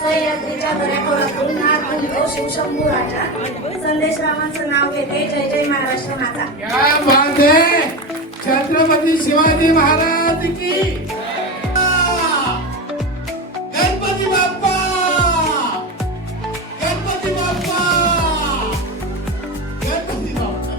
सह्याद्रीच्या दऱ्याखोऱ्यातून नाद गुंजतो शिवशंभू राजा. संदेश रामाचं नाव घेते, जय जय महाराष्ट्र माझा. क्या बात है, छत्रपती शिवाजी महाराज की. गणपती बाप्पा, गणपती बाप्पा, गणपती बाप्पा.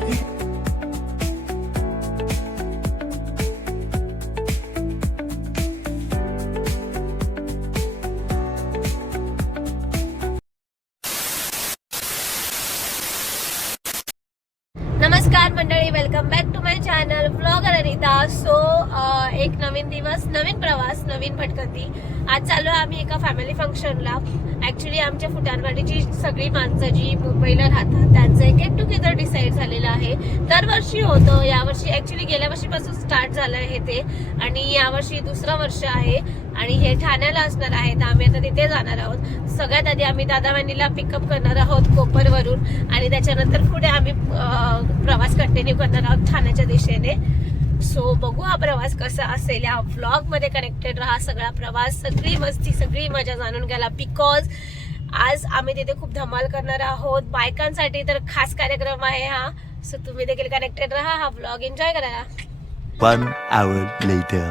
नमस्कार मंडळी, welcome back to my channel blogger Anita. So एक नवीन दिवस, नवीन प्रवास, नवीन भटकंती. आज चालू आहे आम्ही एका फॅमिली फंक्शनला. ऍक्च्युली आमच्या फुटाणवाडीची सगळी माणसं जी मुंबईला राहतात त्यांचं एक गेट टुगेदर डिसाईड झालेलं आहे. दरवर्षी होतं, यावर्षी ऍक्च्युली गेल्या वर्षीपासून स्टार्ट झालं आहे ते, आणि यावर्षी दुसरं वर्ष आहे आणि हे ठाण्याला असणार आहे. तर आम्ही आता तिथे जाणार आहोत. सगळ्यात आधी आम्ही दादा वहिनीला पिकअप करणार आहोत कोपरवरून, आणि त्याच्यानंतर पुढे आम्ही प्रवास कंटिन्यू करणार आहोत ठाण्याच्या दिशेने. सो बघू हा प्रवास कसा असेल. या व्लॉग मध्ये कनेक्टेड राहा. सगळा प्रवास, सगळी मस्ती, सगळी मजा जाणून घ्यायला. बिकॉज आज आम्ही तिथे खूप धमाल करणार आहोत. बायकांसाठी तर खास कार्यक्रम आहे हा. सो तुम्ही देखील कनेक्टेड राहा, हा व्लॉग एन्जॉय करा. 1 hour later.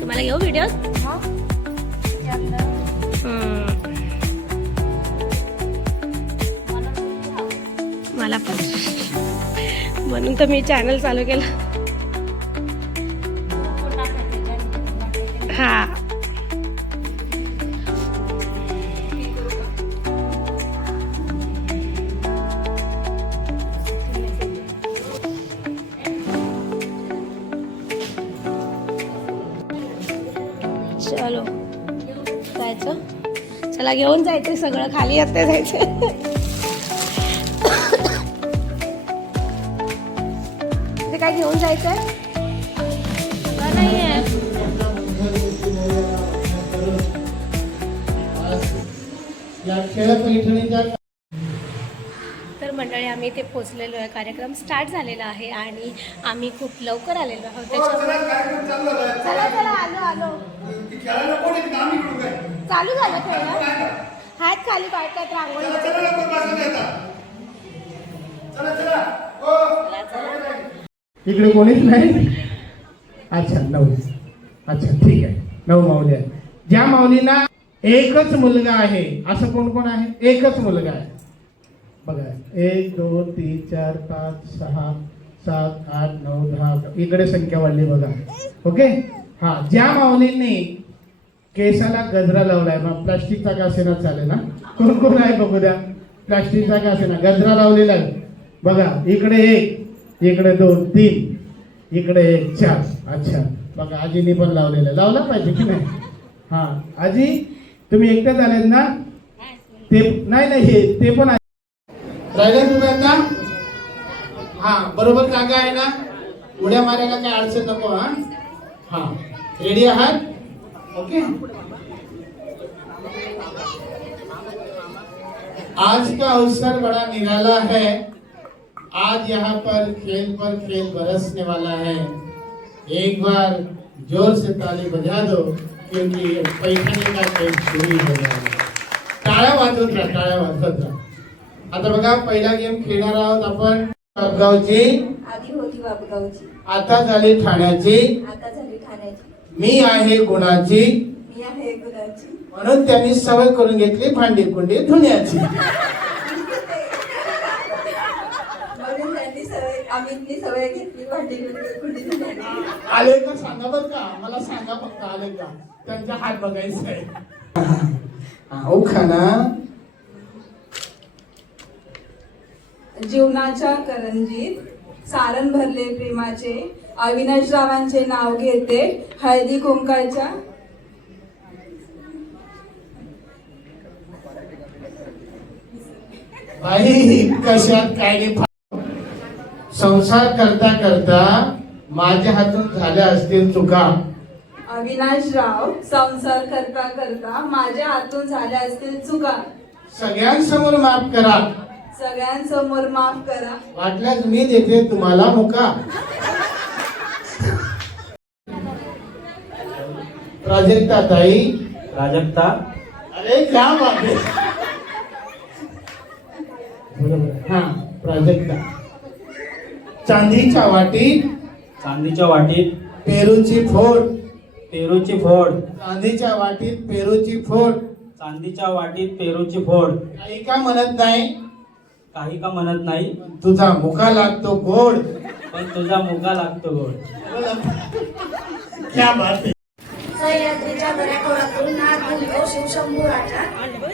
तुम्हाला घेऊ व्हिडिओ? मला पण, म्हणून तर मी चॅनल चालू केलं. हा, चलो जायचं. चला घेऊन जायचं, सगळं खाली असते जायचं. ते काय घेऊन जायचंय? नाहीये. तर मंडळी आम्ही इथे पोहोचलेलो आहे. कार्यक्रम स्टार्ट झालेला आहे आणि आम्ही खूप लवकर आलेलो आहोत. त्याच्यामुळे चला चला आलो आलो. चालू झालं खेळणं. हात खाली काढतात रांगोळी. इकडे कोणीच नाही. अच्छा 9. अच्छा ठीक आहे, 9 माऊली आहे. ज्या माऊलीला एकच मुलगा आहे असं कोण कोण आहे? एकच मुलगा आहे बघा. 1 2 3 4 5 6 7 8 9 10. इकडे संख्या वाढली बघा. ओके. हा, ज्या माऊलींनी केसाला गजरा लावलाय, मग प्लास्टिकचा का असेना चालेल ना. कोण कोण आहे बघू द्या. प्लास्टिकचा का असेना गजरा लावलेला आहे बघा. इकडे 1, इकडे 2 3, इकडे 1 4. अच्छा बघा, आजीनी पण लावलेलं. लावला पाहिजे की नाही? हा आजी, तुम्ही एकटे झालेत ना? ते नाही हे ते पण राहिलं तुम्ही आता. हा बरोबर जागा आहे ना? उड्या मारायला काय अडचण नको. हा रेडी आहात? ओके. आज का अवसर बड़ा निराला है. आज यहाँ पर खेल बरसने वाला है. एक बार जोर से ताली बजा दो क्योंकि पैठणी का खेळ सुरू झाला आहे. टाळ्या वाजवत राहा, टाळ्या वाजवत राहा. आता बघा पहिला गेम खेळणार आहोत आपण. बापगावची आधी होती बाबगावची, आता झाली ठाण्याची. आता झाली ठाण्याची. मी आहे गुणाची मी आहे गुणाची. म्हणून त्यांनी सवय करून घेतली भांडी कुंडी धुण्याची. म्हणून त्यांनी सवय, आम्ही सवय घेतली भांडी कुंडी धुण्याची. आले का सांगा बर का, मला सांगा फक्त आले का, त्यांचा हात बघायचा आहे. हो खाना. जीवनाच्या करंजीत सारण भरले प्रेमाचे, अविनाश रावांचे नाव घेते हळदी कुंकाच्या. बाई कशात काय नाही. संसार करता करता माझ्या हातून झाल्या असतील चुका. अविनाश राव संसार करता करता माझ्या हातून झाल्या असतील चुका. सगळ्यांसमोर माफ करा, सगळ्यांसमोर माफ करा. वाटल्यास मी देते तुम्हाला मुका. प्राजक्ता ताई. प्राजक्ता. अरे क्या बात है. बरोबर. हा प्राजक्ता. चांदीच्या वाटीत चांदीच्या वाटीत पेरूची फोड. पेरूची फोड. चांदीच्या वाटीत पेरूची फोड. चांदीच्या वाटीत पेरूची फोड. काही का म्हणत नाही, काही का म्हणत नाही, तुझा मुका लागतो गोड. पण तुझा मुगा लागतो गोड. क्या बात है. सह्याद्रीच्या दऱ्याखोऱ्यातून नाद घालतो शिवशंभू राजा.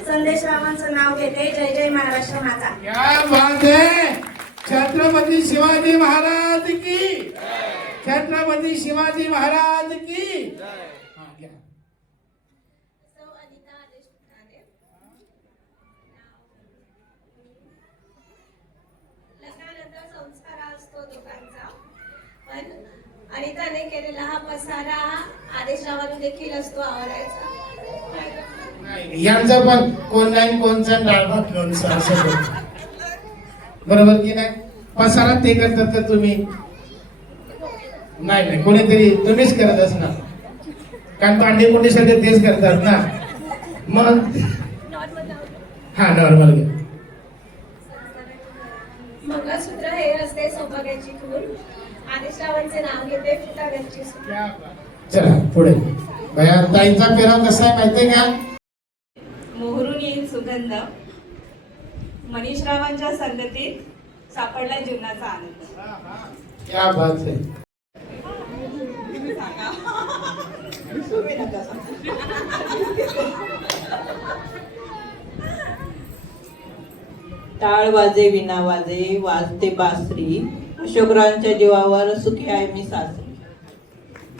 संदेश रावांचं नाव घेते जय जय महाराष्ट्र माझा. क्या बात है. छत्रपती शिवाजी महाराज की. छत्रपती शिवाजी महाराज की. हा, घ्या. लग्नानंतर संस्कार असतो दोघांचा, पण अनिताने केलेला हा पसारा आदेशरावांनी देखील असतो आवरायचा. नाही, यांचं पण कोण नाही कोणचा डाळभात लोणचं असं बोलतो. बरोबर की नाही. पसारा ते करतात का तुम्ही? नाही नाही, कोणीतरी तुम्हीच करत असणार, कारण पांडे कुंडी सगळे तेच करतात ना. मग हा नॉर्मल घे. मंगळसूत्र हे असते सौभाग्याची खूण. आदेशरावांचे नाव घेते फुटाव्यांची सून. चला पुढे. भया ताईंचा पेराव कसा आहे माहितीये का? मोहरून येईल सुगंध. मनीष रावांच्या संगतीत सापडला जीवनाचा आनंद. क्या बात है. टाळ वाजे विना वाजे वाजते बासरी, अशोकरावांच्या जीवावर सुखी आहे मी सासरी.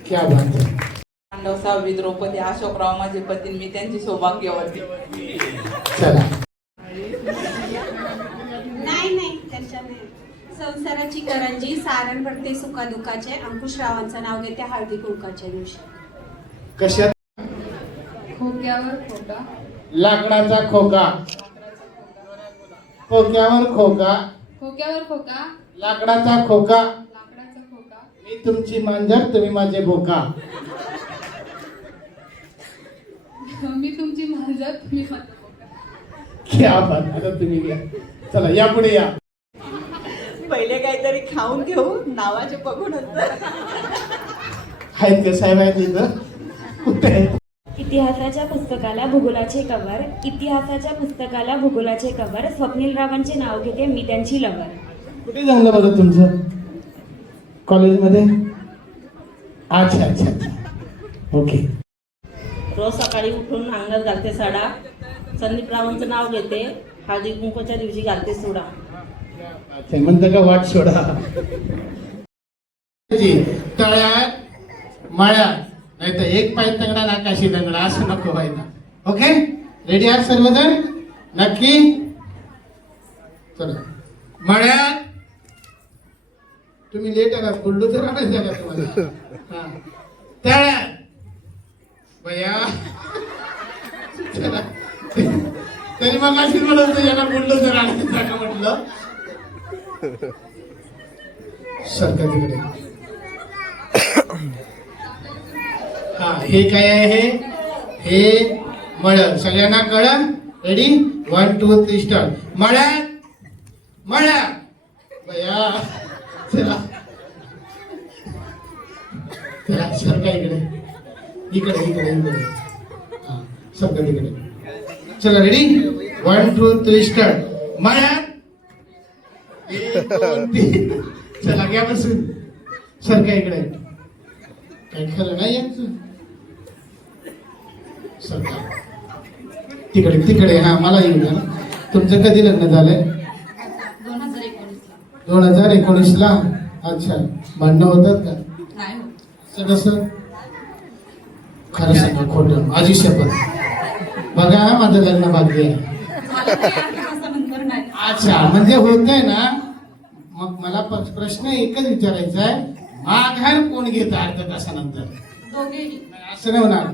क्या बात है. पांडव 6वी द्रौपदी अशोकराव माझे पती, मी त्यांची सौभाग्यवती. चला. नाही त्यांच्या नाही. संसाराची करंजी सारण भरते सुखादुखाचे, अंकुशरावांचं नाव घेते हळदी कुंकाच्या दिवशी. कशात? खोक्यावर खोका. लाकडाचा खोका. खोक्यावर खोका. खोक्यावर खोका. लाकडाचा खोका. लाकडाचा खोका. मी तुमची मांजर तुम्ही माझे बोका. मी तुमची मांजर तुम्ही माझा खोका. क्या बात. आता तुम्ही घ्या. चला या पुढे या. पहिले काहीतरी खाऊन घेऊ, नावाचे बघू नंतर. आहेत का साहेब आहेत इथं? कुठे आहेत? इतिहासाच्या पुस्तकाला भूगोलाचे कव्हर. इतिहासाच्या पुस्तकाला भूगोलाचे कव्हर. स्वप्नीलरावांचे नाव घेते मी त्यांची लवर. कुठे जमलं बरं तुमचं? कॉलेजमध्ये. अच्छा अच्छा अच्छा. ओके. रोज सकाळी उठून अंगात घालते साडा, संदीप रावांचं नाव घेते हळदी कुंकूच्या दिवशी घालते सोडा. अच्छा म्हणतं का वाट सोडा. तळ्यात माळ्यात नाही तर एक पाय तंगडा नाकाशी दंगडा असं नको व्हायला. ओके रेडी आहात सर्वजण? नक्की. चला. माळ्यात तुम्ही लेट आलात, कुल्लू तर आणायचं का तुम्हाला? हा. तळ्यात बया. चला. तरी मग अशी म्हणत याला कुल्लू तर आणायचं का म्हटलं. सरका तिकडे. हा हे काय आहे हे मळण. सगळ्यांना कळलं? Ready 1 2 3 start. मळण मळण बया चला चला सरका इकडे इकडे इकडे इकडे हा सरका तिकडे. चला रेडी 1 2 3 स्टार्ट. मळण 1 2 3 चला घ्या बसून. सरका इकडे. काय खरं नाही यांचं. सरका तिकडे तिकडे. हा मला येऊ द्या. तुमचं कधी लग्न झालंय? 2019 ला. अच्छा भांडणं होतात का? नाही कसं खरं सांगा खोटं माझी शपथ. बघा माझं लग्न बाकी आहे. अच्छा म्हणजे होतंय ना. मग मला प्रश्न एकच विचारायचा आहे, माघार कोण घेत अर्ध्या तासानंतर? दोघेही. असं नाही होणार.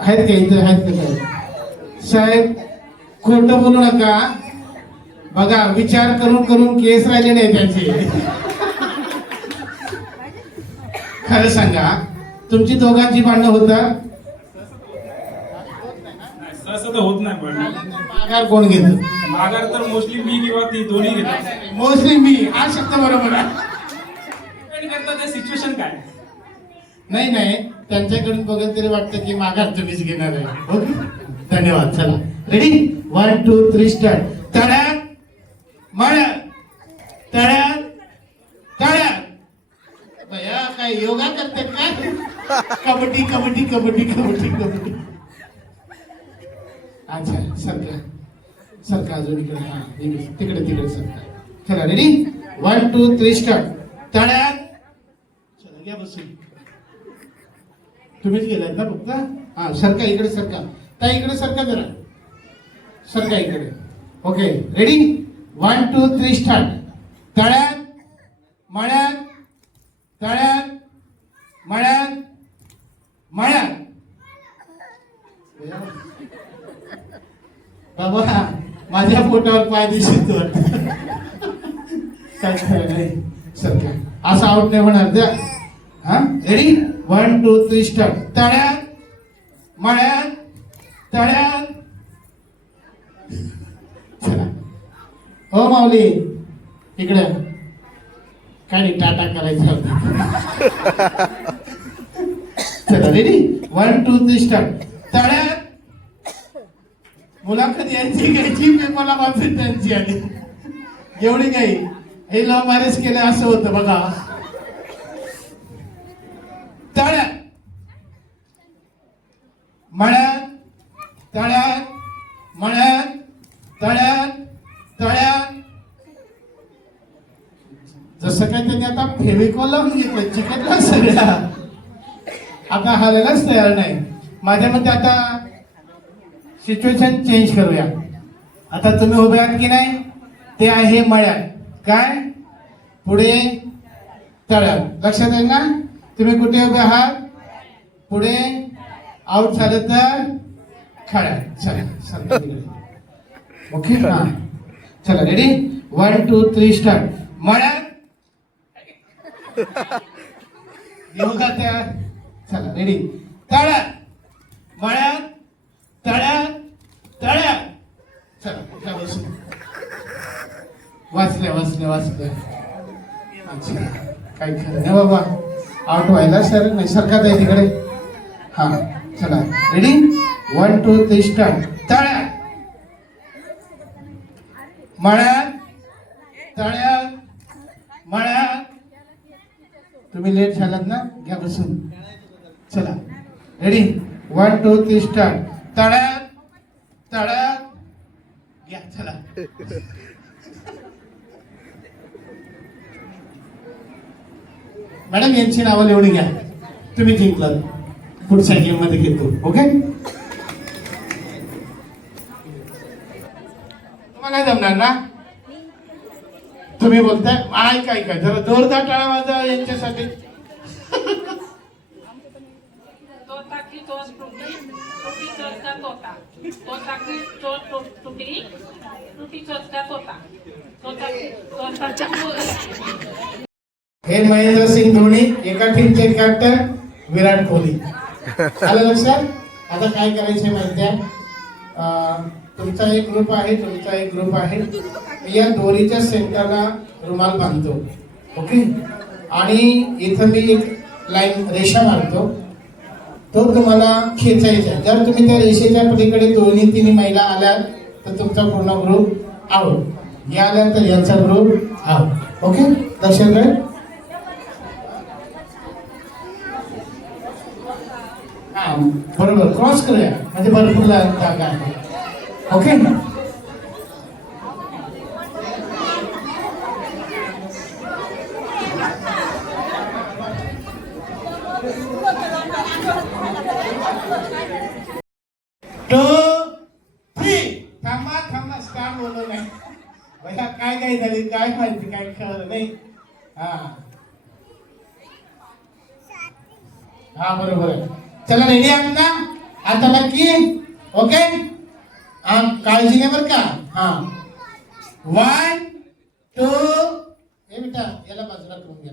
आहेत का इथे? आहेत का साहेब? साहेब खोटं बोलू नका. बघा विचार करून करून केस राहिले नाही त्यांचे. खरं सांगा तुमची दोघांची भांडणं होतात? तसं तर होत नाही पण माघार कोण घेत? माघार तर मोस्टली मी किंवा ती दोन्ही घेतात. मोस्टली मी. हा शब्द बरोबर आहे. डिपेंड करतं ते सिच्युएशन काय. नाही नाही त्यांच्याकडून बघत तरी वाटतं की माघार तुम्हीच घेणार आहे. ओके धन्यवाद. चला रेडी 1 2 3 स्टार्ट. तळ्यात मळ्यात तळ्यात तळ्यात. बया काय योगा करते काय? कबड्डी कबड्डी कबड्डी कबड्डी कबड्डी. अच्छा सरका सरका अजून इकडे. हा तिकडे तिकडे सरका. चला रेडी 1 2 3 स्टार्ट. तळ्यात. चला घ्या बसून. तुम्हीच गेलात ना फक्त. हा सरका इकडे सरका. ताई इकडे सरका जरा. सरका इकडे. Okay ready 1 2 3 start. तळ्यात मळ्यात तळ्यात मळ्यात मळ्यात. बाबा माझ्या पोटावर पाय दिसतो. काय खरं नाही. सरका असं आउट नाही होणार द्या. हा रेडी 1 2 3 स्टार्ट. तळ्यात मळ्यात तळ्यात. चला हो माऊली इकडे. काय टाटा करायचं होतं. चला रेडी 1 2 3 स्टार्ट. तळ्यात. मुलाखत यांची घ्यायची पेपरला वाचून त्यांची आली. एवढी काही हे लव्ह मॅरेज केलं असं होतं बघा. तळ्यात मळ्यात तळ्यात मळ्यात तळ्यात तळ्यात. जसं काय त्यांनी आता फेविकॉल लावून घेतलं चिकटला सगळ्या. आता हालायलाच तयार नाही. माझ्या मते आता सिच्युएशन चेंज करूया. आता तुम्ही उभे आहात की नाही ते आहे मळ्यात. काय पुढे तळ्यात. लक्षात आहे ना? तुम्ही कुठे उभे आहात? पुढे. आउट झालं तर खळ्यात. चला ओके हा चला रेडी 1 2 3 स्टार्ट. मळ्यात योगा तयार. चला रेडी. तळ्यात मळ्यात तळ्यात तळ्यात. चला बसून. वाचल्या वाचल्या वाचल्या. अच्छा काही खरं नाही बाबा. आउट व्हायला सर नाही. सरकार आहे तिकडे. हा चला रेडी 1 2 3 स्टार्ट. तळ्यात मळ्यात तळ्यात मळ्यात. तुम्ही लेट झालात ना घ्या बसून. चला रेडी 1 2 3 स्टार्ट. तळ्यात तळ्यात घ्या. चला मॅडम यांची नावं लिहून घ्या. तुम्ही जिंकलात. पुढच्या गेम मध्ये घेतो. ओके तुम्हाला नाही जमणार ना? तुम्ही बोलताय ऐका ऐका जरा जोरदार टाळा वाजा यांच्यासाठी. तोता हे महेंद्रसिंग धोनी, एका टीमचे कॅप्टन विराट कोहली. आलं लक्षात? आता काय करायचे माहिती आहे? तुमचा एक ग्रुप आहे, तुमचा एक ग्रुप आहे. या दोरीच्या सेंटरला रुमाल बांधतो, ओके. आणि इथं मी एक लाईन रेषा मारतो, तो तुम्हाला खेचायचा आहे. जर तुम्ही त्या रेषेच्या पलीकडे दोन्ही तिन्ही महिला आल्या तर तुमचा पूर्ण ग्रुप आउट. या आल्या तर यांचा ग्रुप आउट, ओके. लक्षात राहील? हा बरोबर, क्रॉस करूया म्हणजे भरपूर जागा आहे, ओके. To three. थांबा थांबा, स्टार्ट बोललो नाही भैया. काय झाली काय माहिती, काय कळलं नाही. हा बरोबर आहे. चला रेडी आहात ना आता नक्की, ओके. हा काळजी घ्या बरं का. हा 1 2. हे बेटा याला बाजूला करून घ्या.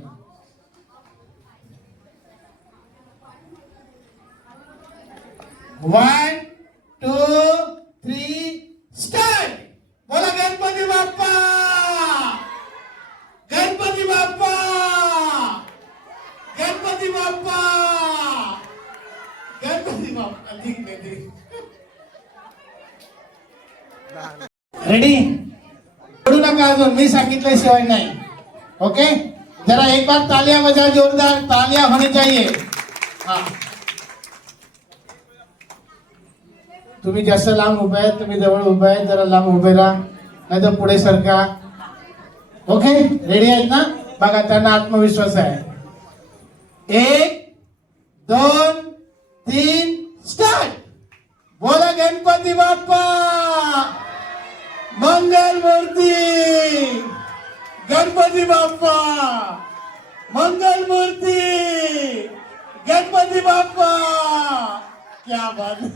1 2 3 स्टार्ट. बोला गणपती बाप्पा, गणपती बाप्पा, गणपती बाप्पा, गणपती बाप्पा. ठीक आहे, ठीक. रेडी? पडू नका अजून, मी सांगितल्याशिवाय नाही, ओके. जरा एक बार तालियां बजा, जोरदार तालियां होनी चाहिए. हाँ तुम्ही जास्त लांब उभे आहेत, तुम्ही जवळ उभे आहेत, जरा लांब उभे राहा, नाही तर पुढे सरका, ओके. रेडी आहेत ना? बघा त्यांना आत्मविश्वास आहे. 1 2 3 स्टार्ट. बोला गणपती बाप्पा, मंगल मूर्ती, गणपती बाप्पा, मंगल मूर्ती, गणपती बाप्पा. क्या बात.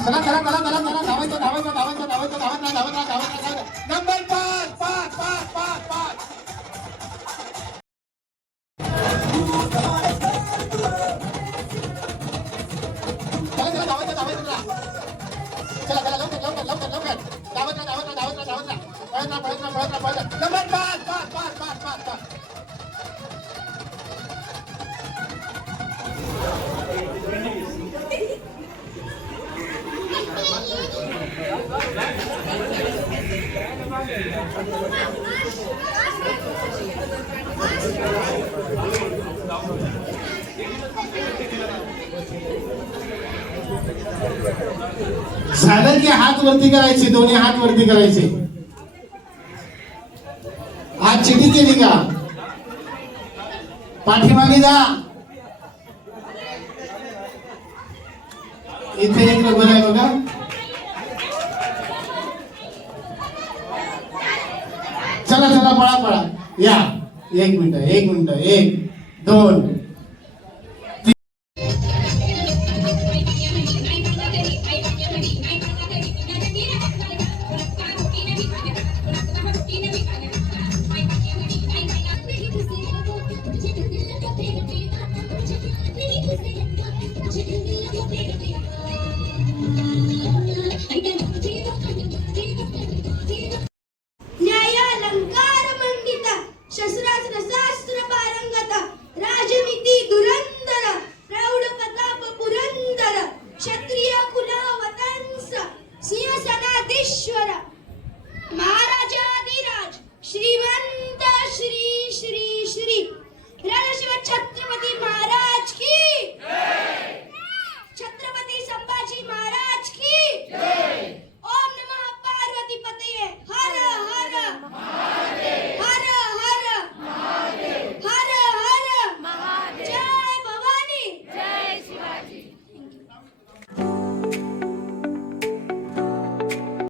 चला चला चला चला चला धावायचं धावायचं धावायचं धावायचं धावत राहा धावत राहा धावत राहा नंबर 5 5 5 5 5 चला चला धावायचं धावायचं चला चला लवकर लवकर लवकर लवकर धावत राहा धावत राहा धावत राहा धावत राहा पळत राहा पळत राहा पळत राहा पळत राहा नंबर 5 5 5 5 5 5 झालं की हात वरती करायचे दोन्ही हात वरती करायचे आज चिठी केली का पाठीमागे जा इथे एक नंबर आहे बघा चला चला पळा पळा या 1 मिनिट 1 2